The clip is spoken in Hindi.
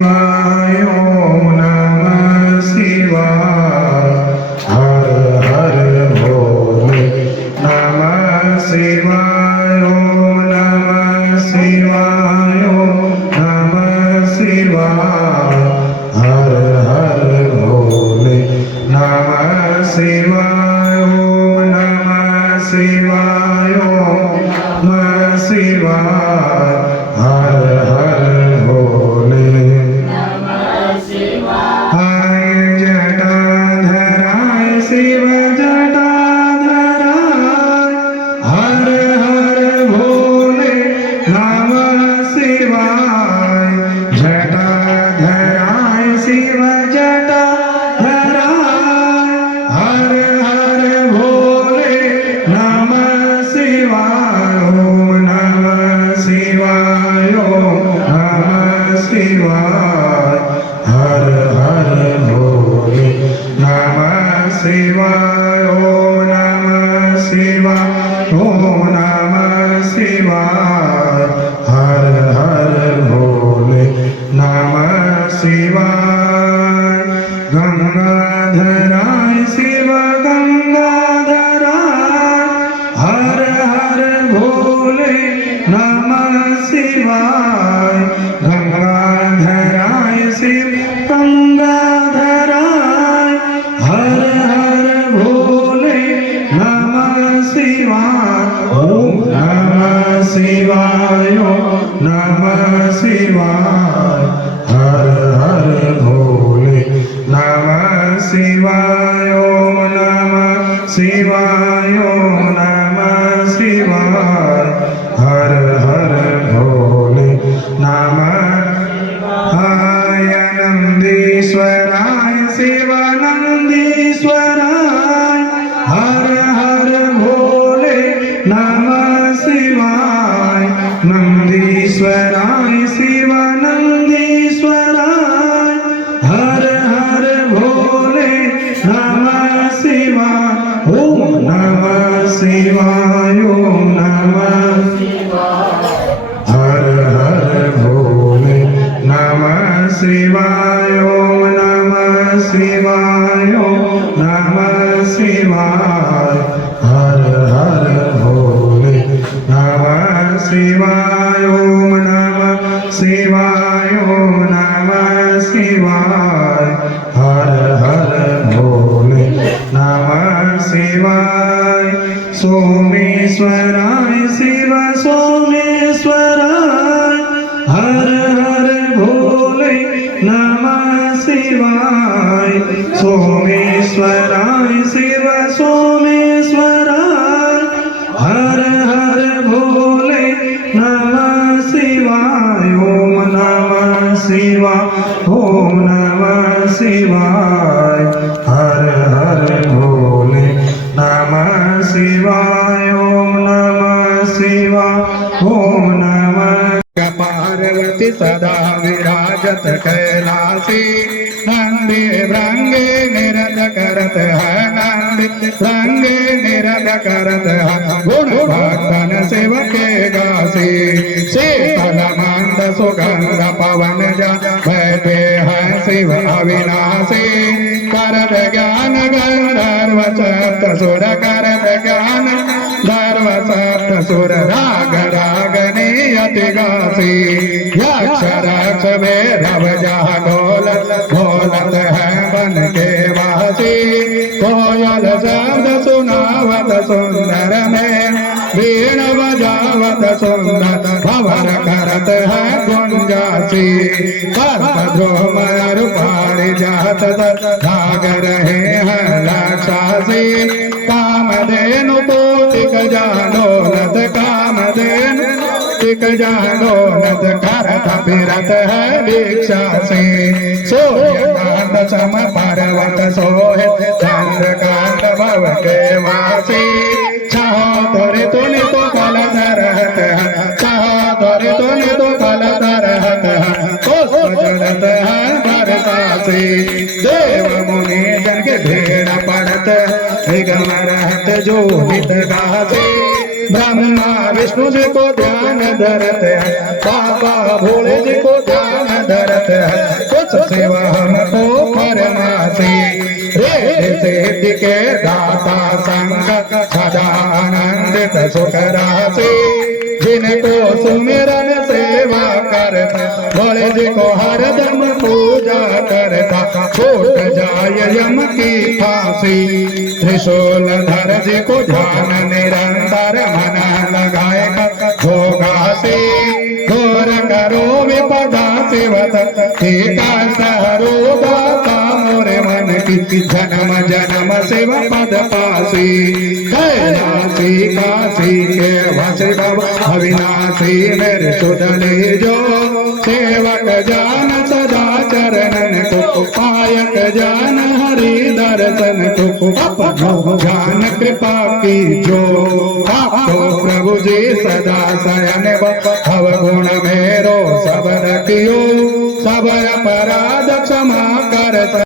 ओम नमः शिवाय। हर हर भोले नमः शिवाय। ओम नमः शिवाय। ओम नमः शिवाय। हर हर भोले नमः शिवाय। ओम नमः शिवाय। ओम नमः शिवाय। हर हर भोले हाय जटाधराय शिव जटाधराय। हर हर भोले नमः शिवाय। जटाधराय शिव जटाधराय। हर हर भोले नमः शिवाय। ओम नमः शिवाय। ओम नमः शिवाय। हर हर भोले नमः शिवाय। ओम नमः शिवाय। ओम नमः शिवाय। हर हर भोले नमः शिवाय। गंगाधराय शिव गंगाधराय। हर हर भोले नमः शिवाय। गंगाधराय शिव गंगाधराय। हर हर भोले नमः शिवाय। ओम नमः शिवाय। ओम नमः शिवाय। हर हर भोले नमः शिवाय। ओम नमः शिवाय। ओम नमः शिवाय। हर हर भोले नमः हाय नंदीश्वराय शिव नंदीश्वराय। हर हर भोले नमः शिवाय। नंदीश्वराय शिव नंदीश्वराय। हर हर भोले नमः शिवाय। ओम नमः शिवाय। ओम नमः हर हर भोले नमः शिवाय। ओम नमः शिवाय। ओम नमः शिवाय। हर हर भोले नमः शिवाय। ओम नमः शिवाय। ओम नमः शिवाय। हर हर भोले नमः शिवाय। सोमेश्वराय शिव सोमेश्वराय। हर हर भोले नमः शिवाय। सोमेश्वराय शिव सोमेश्वराय। हर हर भोले नमः शिवाय। ओम नमः शिवाय। ओम नमः शिवाय। हर हर भोले नमः शिवाय। ओम नमः शिवाय। ओम नमः पार्वती सदा विराजत कैलासी। नंदी भृंगे निरत करत है। नंदी भृंगे निरत करत है। गुण भक्तन शिव के गासी। शीतल मंद सुगंध पवन जा बैठे हैं शिव अविनाशी। करत ज्ञान गंधर्व सप्त सुर करत ज्ञान धर्व सप्त सुर राग रागनी अति गासी। यक्ष रक्ष भैरव जहाँ ढोलत ढोलत है बन के वासी। कोयल शब्द सुनावत सुंदर में वीण बजावत सुंदर भवर करत है गुंजासी। पर्वत ध्रुव पारी जात भाग रहे हैं राक्षसी। कामधेनु पोतिक जानोनत कामधेनु टिक जानोनत करत फिरत है दीक्षा से। सूर्यकांत सम पर्वत सोहे चंद्रकांत भव के वासी। चाहो तोरे तूने तो गलत रहत है। चाहो तोरे तूने तो गलत रहत है। पुष्प जड़त है बरसासी। देव मुनि जन के भेड़ पड़त निगम रहत जो हित गासी। ब्रह्मा विष्णु जी को ध्यान धरते हैं, बाबा भोले जी को ध्यान धरते हैं, कुछ सेवा हमको फरमाते। रे सिद्धि के दाता संग सदा आनंदित सुख राशि, जिनको सुमिरन सेवा करता, भोले जी को हरदम पूजा करता, छूट जाय यम की फांसी। त्रिशूल धर जी को ध्यान निरंतर मन लगाए होगा से, घोर करो विपदा सेवत सहरो दाता मोरे मन की, जन्म जन्म सेव पद पासी। कैलासी काशी के वसे भव अविनाशी मेरे सुधले जो, सेवक जान सदा चरणन को, पायक जान हरि दर्शन को, अपनो जान कृपा की जो। आपको प्रभु जी सदा शयन भव गुण मेरो सब रखियो, सब अपराध क्षमा कर।